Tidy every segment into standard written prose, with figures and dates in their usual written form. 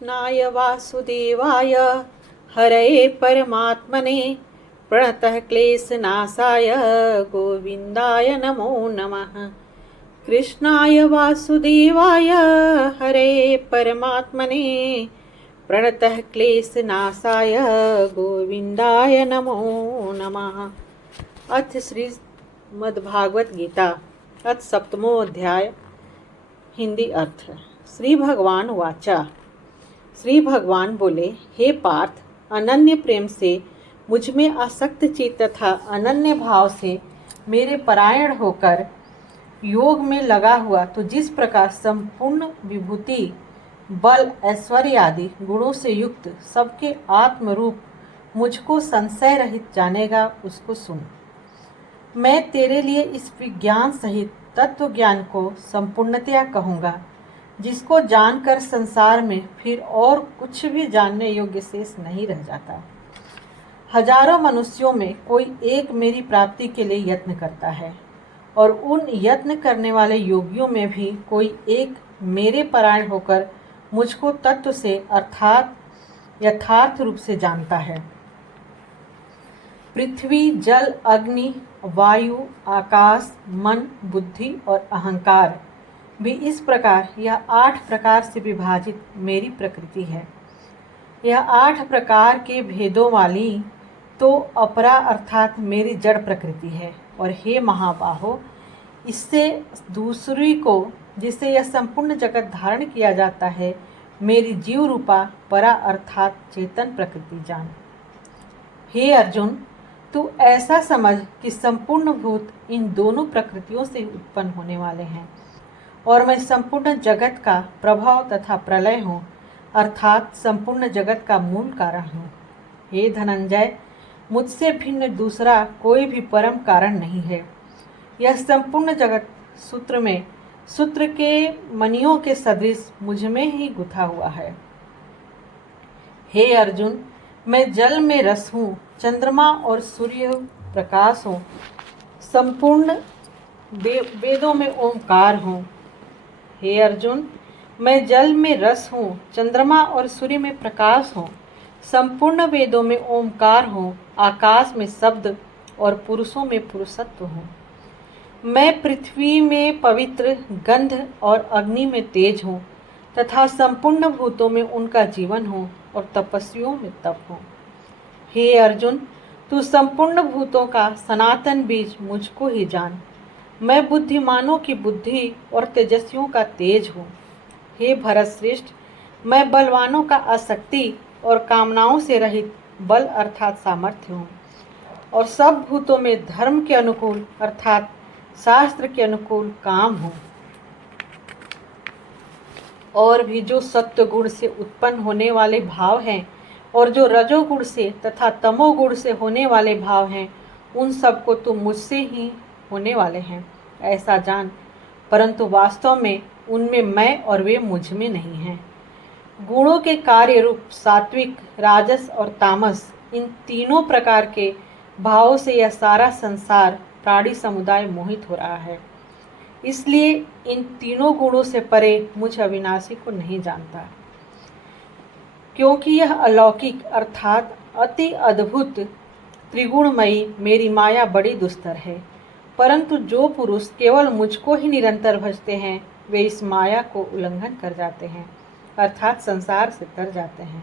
कृष्णाय वासुदेवाय हरये परमात्मने प्रणतः क्लेशनाशाय गोविन्दाय नमो नमः। कृष्णाय वासुदेवाय हरये परमात्मने प्रणतः क्लेशनाशाय गोविन्दाय नमो नमः। अथ श्रीमद्भागवत गीता अथ सप्तमो अध्याय। हिंदी अर्थ। श्री भगवान वाचा। श्री भगवान बोले, हे पार्थ, अनन्य प्रेम से मुझ में आसक्त चित्त तथा अनन्य भाव से मेरे परायण होकर योग में लगा हुआ तो जिस प्रकार संपूर्ण विभूति बल ऐश्वर्य आदि गुणों से युक्त सबके आत्मरूप मुझको संशय रहित जानेगा, उसको सुन। मैं तेरे लिए इस विज्ञान सहित तत्व ज्ञान को संपूर्णतया कहूँगा, जिसको जानकर संसार में फिर और कुछ भी जानने योग्य शेष नहीं रह जाता। हजारों मनुष्यों में कोई एक मेरी प्राप्ति के लिए यत्न करता है, और उन यत्न करने वाले योगियों में भी कोई एक मेरे परायण होकर मुझको तत्व से अर्थात यथार्थ रूप से जानता है। पृथ्वी, जल, अग्नि, वायु, आकाश, मन, बुद्धि और अहंकार भी इस प्रकार यह 8 प्रकार से विभाजित मेरी प्रकृति है। यह 8 प्रकार के भेदों वाली तो अपरा अर्थात मेरी जड़ प्रकृति है। और हे महाबाहो, इससे दूसरी को जिससे यह संपूर्ण जगत धारण किया जाता है, मेरी जीव रूपा परा अर्थात चेतन प्रकृति जान। हे अर्जुन, तू ऐसा समझ कि संपूर्ण भूत इन दोनों प्रकृतियों से उत्पन्न होने वाले हैं, और मैं संपूर्ण जगत का प्रभाव तथा प्रलय हूँ, अर्थात संपूर्ण जगत का मूल कारण हूँ। हे धनंजय, मुझसे भिन्न दूसरा कोई भी परम कारण नहीं है। यह संपूर्ण जगत सूत्र के मणियों के सदृश मुझ में ही गुथा हुआ है। हे अर्जुन, मैं जल में रस हूँ, चंद्रमा और सूर्य प्रकाश हूँ, संपूर्ण वेदों में ओंकार हूँ। हे अर्जुन, मैं जल में रस हूँ, चंद्रमा और सूर्य में प्रकाश हूँ, संपूर्ण वेदों में ओंकार हूँ, आकाश में शब्द और पुरुषों में पुरुषत्व हूँ। मैं पृथ्वी में पवित्र, गंध और अग्नि में तेज हूँ, तथा संपूर्ण भूतों में उनका जीवन हूँ और तपस्वियों में तप हूँ। हे अर्जुन, तू संपूर्ण भूतों का सनातन बीज मुझको ही जान। मैं बुद्धिमानों की बुद्धि और तेजस्वियों का तेज हूँ। हे भरतश्रेष्ठ, मैं बलवानों का आसक्ति और कामनाओं से रहित बल अर्थात सामर्थ्य हूँ, और सब भूतों में धर्म के अनुकूल अर्थात शास्त्र के अनुकूल काम हूँ। और भी जो सत्व गुण से उत्पन्न होने वाले भाव हैं, और जो रजोगुण से तथा तमोगुण से होने वाले भाव हैं, उन सबको तो मुझसे ही होने वाले हैं, ऐसा जान। परंतु वास्तव में उनमें मैं और वे मुझ में नहीं हैं। गुणों के कार्य रूप सात्विक, राजस और तामस, इन तीनों प्रकार के भावों से यह सारा संसार प्राणी समुदाय मोहित हो रहा है। इसलिए इन तीनों गुणों से परे मुझ अविनाशी को नहीं जानता, क्योंकि यह अलौकिक अर्थात अति अद्भुत त्रिगुणमयी मेरी माया बड़ी दुस्तर है। परंतु जो पुरुष केवल मुझको ही निरंतर भजते हैं, वे इस माया को उल्लंघन कर जाते हैं, अर्थात संसार से तर जाते हैं।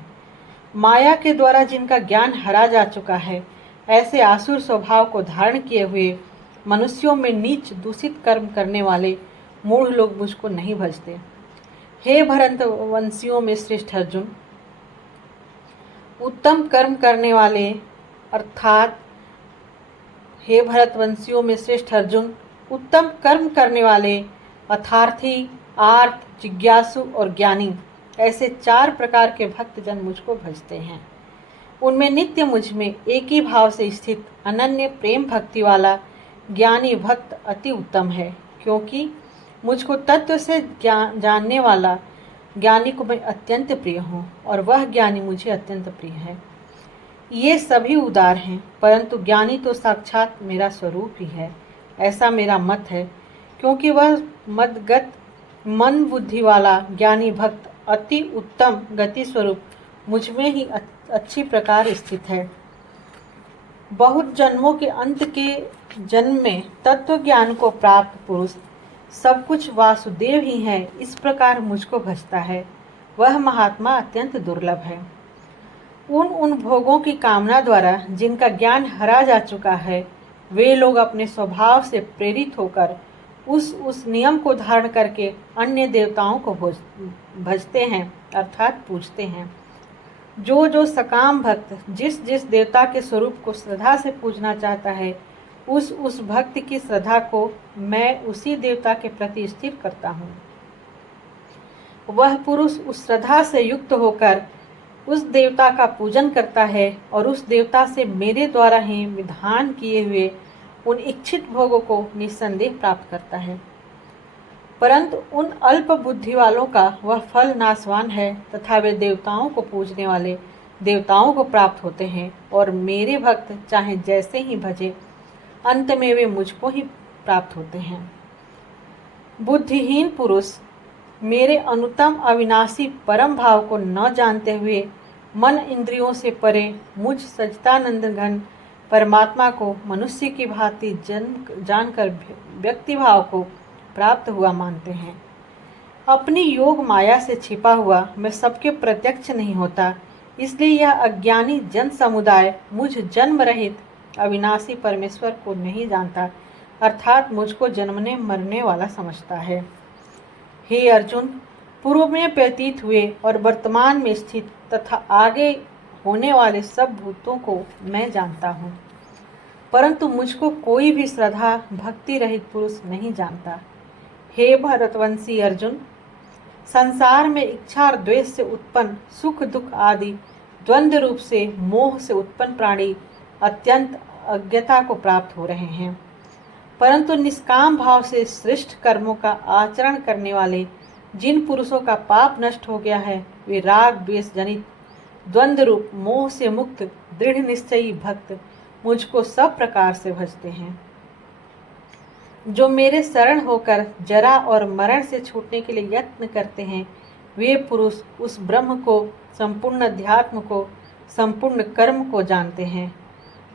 माया के द्वारा जिनका ज्ञान हरा जा चुका है, ऐसे आसुर स्वभाव को धारण किए हुए मनुष्यों में नीच दूषित कर्म करने वाले मूढ़ लोग मुझको नहीं भजते। हे भरतवंशियों में श्रेष्ठ अर्जुन, उत्तम कर्म करने वाले अर्थात हे भरतवंशियों में श्रेष्ठ अर्जुन, उत्तम कर्म करने वाले अर्थार्थी, आर्त, जिज्ञासु और ज्ञानी, ऐसे 4 प्रकार के भक्तजन मुझको भजते हैं। उनमें नित्य मुझ में एक ही भाव से स्थित अनन्य प्रेम भक्ति वाला ज्ञानी भक्त अति उत्तम है, क्योंकि मुझको तत्व से जानने वाला ज्ञानी को मैं अत्यंत प्रिय हूँ, और वह ज्ञानी मुझे अत्यंत प्रिय है। ये सभी उदार हैं, परंतु ज्ञानी तो साक्षात मेरा स्वरूप ही है, ऐसा मेरा मत है। क्योंकि वह मदगत मन बुद्धि वाला ज्ञानी भक्त अति उत्तम गति स्वरूप मुझ में ही अच्छी प्रकार स्थित है। बहुत जन्मों के अंत के जन्म में तत्व ज्ञान को प्राप्त पुरुष सब कुछ वासुदेव ही है, इस प्रकार मुझको भजता है, वह महात्मा अत्यंत दुर्लभ है। उन भोगों की कामना द्वारा जिनका ज्ञान हरा जा चुका है, वे लोग अपने स्वभाव से प्रेरित होकर उस नियम को धारण करके अन्य देवताओं को भजते हैं अर्थात पूजते हैं। जो सकाम भक्त जिस देवता के स्वरूप को श्रद्धा से पूजना चाहता है, उस भक्त की श्रद्धा को मैं उसी देवता के प्रति स्थिर करता हूँ। वह पुरुष उस श्रद्धा से युक्त होकर उस देवता का पूजन करता है और उस देवता से मेरे द्वारा ही विधान किए हुए उन इच्छित भोगों को निस्संदेह प्राप्त करता है। परंतु उन अल्प बुद्धि वालों का वह फल नाशवान है तथा वे देवताओं को पूजने वाले देवताओं को प्राप्त होते हैं और मेरे भक्त चाहे जैसे ही भजे अंत में वे मुझको ही प्राप्त होते हैं। बुद्धिहीन पुरुष मेरे अनुत्तम अविनाशी परम भाव को न जानते हुए मन इंद्रियों से परे मुझ सच्चिदानंद घन परमात्मा को मनुष्य की भांति जानकर व्यक्ति भाव को प्राप्त हुआ मानते हैं। अपनी योग माया से छिपा हुआ मैं सबके प्रत्यक्ष नहीं होता, इसलिए यह अज्ञानी जन समुदाय मुझ जन्म रहित अविनाशी परमेश्वर को नहीं जानता, अर्थात मुझको जन्मने मरने वाला समझता है। हे अर्जुन, पूर्व में व्यतीत हुए और वर्तमान में स्थित तथा आगे होने वाले सब भूतों को मैं जानता हूँ, परंतु मुझको कोई भी श्रद्धा भक्ति रहित पुरुष नहीं जानता। हे भरतवंशी अर्जुन, संसार में इच्छा और द्वेष से उत्पन्न सुख दुख आदि द्वंद्व रूप से मोह से उत्पन्न प्राणी अत्यंत अज्ञता को प्राप्त हो रहे हैं, परंतु निष्काम भाव से श्रेष्ठ कर्मों का आचरण करने वाले जिन पुरुषों का पाप नष्ट हो गया है, वे राग द्वेष जनित द्वंद्व रूप मोह से मुक्त दृढ़ निश्चयी भक्त मुझको सब प्रकार से भजते हैं। जो मेरे शरण होकर जरा और मरण से छूटने के लिए यत्न करते हैं, वे पुरुष उस ब्रह्म को, संपूर्ण अध्यात्म को, संपूर्ण कर्म को जानते हैं।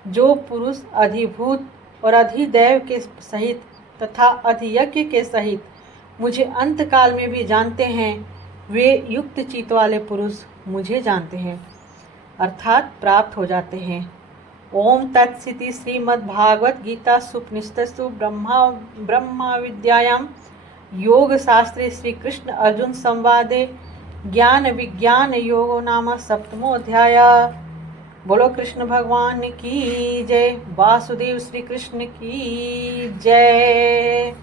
जो पुरुष अधिभूत और अधिदैव के सहित तथा अधियज्ञ के सहित मुझे अंत काल में भी जानते हैं, वे युक्त चित्त वाले पुरुष मुझे जानते हैं अर्थात प्राप्त हो जाते हैं। ओम तत्सिति श्रीमद्भागवत गीता सुपनिषत्सु ब्रह्मा विद्यायां योग शास्त्रे श्री कृष्ण अर्जुन संवादे ज्ञान विज्ञान योगो नाम सप्तमो अध्याय। बोलो कृष्ण भगवान की जय, वासुदेव श्री कृष्ण की जय।